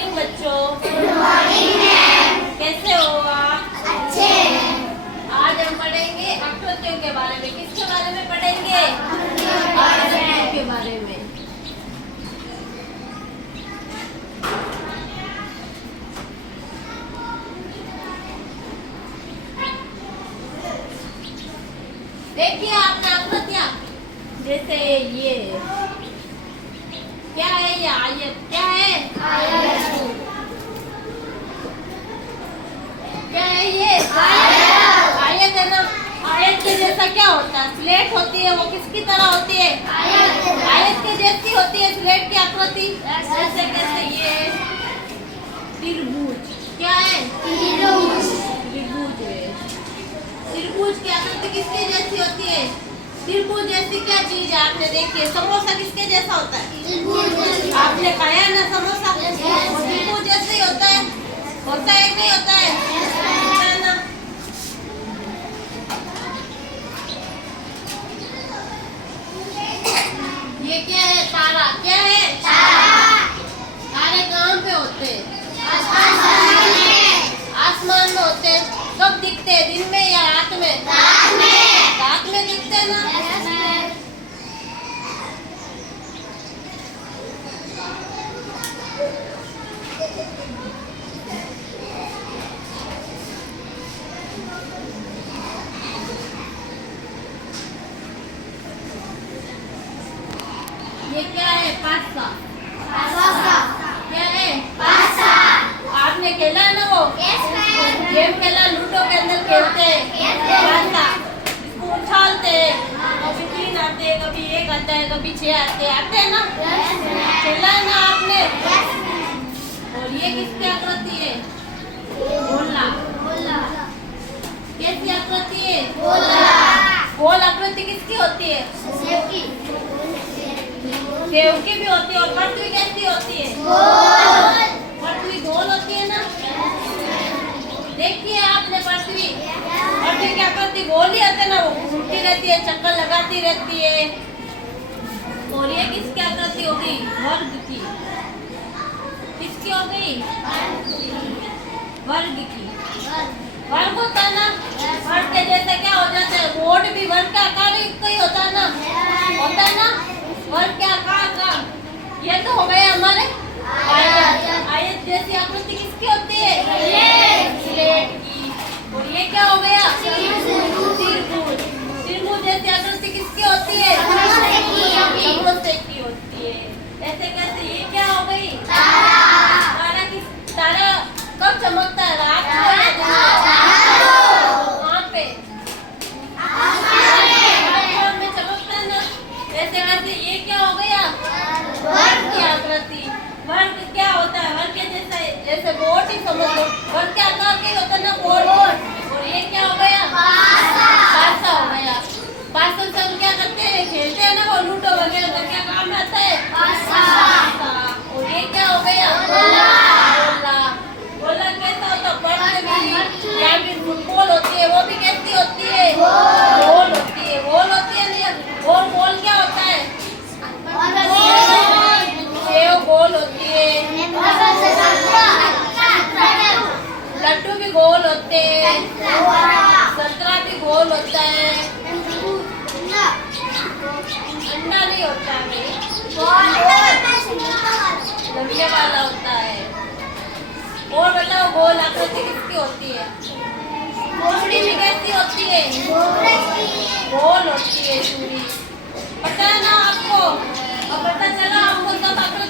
Morning बच्चों। Good morning ma'am. कैसे हो आप? अच्छे हैं। आज हम पढ़ेंगे आकृतियों के बारे में। किसके बारे में पढ़ेंगे? आकृतियों के बारे में। देखिए आपने आकृतियाँ, जैसे ये क्या है, ये आयत क्या है? आयत। क्या है ये? आयत। आयत है ना। आयत के जैसा क्या होता है? स्लेट होती है, वो किसकी तरह होती है? आयत। आयत के जैसी होती है स्लेट की आकृति। जैसे कैसे ये त्रिभुज क्या है? त्रिभुज। त्रिभुज है। त्रिभुज की आकृति किसके जैसी होती है? त्रिभुज जैसी क्या चीज है? आपने देखी है, समोसा किसके जैसा होता है? त्रिभुज। आपने खाया ना समोसा? वो त्रिभुज जैसे ही होता है। होता है नहीं होता है? होता है ना। ये क्या है? तारा क्या है? तारे कहाँ पे होते हैं? आसमान में होते हैं। कब दिखते हैं? दिन में या रात में? रात में दिखते हैं ना। ये क्या है? पासा क्या है? आपने खेला है ना वो गेम? खेला लूडो के अंदर खेलते हैं पासा। इसको उछालते हैं, कभी 3 आते हैं, कभी 1 आता है, कभी 6 आते हैं ना। खेला है ना आपने? और ये किसकी आकृति है? गोला। कैसी आकृति है? गोल आकृति किसकी होती है? सेव की भी होती है। और पृथ्वी कैसी होती है? पृथ्वी गोल होती है ना। देखिए आपने पृथ्वी की आकृति गोल ही होती है ना। वो घूमती रहती है, चक्कर लगाती रहती है। और ये किसकी आकृति होगी? वर्ग की। किसकी हो गई? वर्ग की। वर्ग होता है ना। वर्ग के जैसे क्या हो जाता है? रोड भी वर्ग का आकार ही होता है ना। होता है ना वर्ग के आकार का। ये तो हो गए हमारे आयत। आयत जैसी आकृति किसकी होती है? स्लेट की। और ये क्या हो गया? त्रिभुज। त्रिभुज जैसी आकृति किसकी होती है? समोसे की होती है। ऐसे कैसे? ये क्या हो गई? तारा कब चमकता है? रात में। कहाँ पे? आसमान में चमकता है ना। ऐसे कैसे? ये क्या हो गया? वर्ग की आकृति। वर्ग क्या होता है? वर्ग के जैसे बोट ही समझ लो। वर्ग के आकार के होता है ना बोट। और ये क्या हो गया? पासा हो गया। पासा से हम क्या करते हैं? खेलते हैं ना वो लूडो वगैरह। तो क्या काम में आता है? पासा। और ये क्या हो गया? गोला। गोला कैसा होता है? पृथ्वी या फिर फुटबॉल होती है, वो भी कैसी होती है? गोल होती है। गोल होती है ना। गोल क्या होता है? सेव गोल होती है। लड्डू भी गोल होते हैं। संतरा भी गोल होता है। अंडा नहीं होता है, लंबे वाला होता है। और बताओ गोल आकृति किसकी होती है? चूड़ी भी कैसी होती है? गोल होती है चूड़ी। पता है ना आपको? और पता चला आपको सब आकृति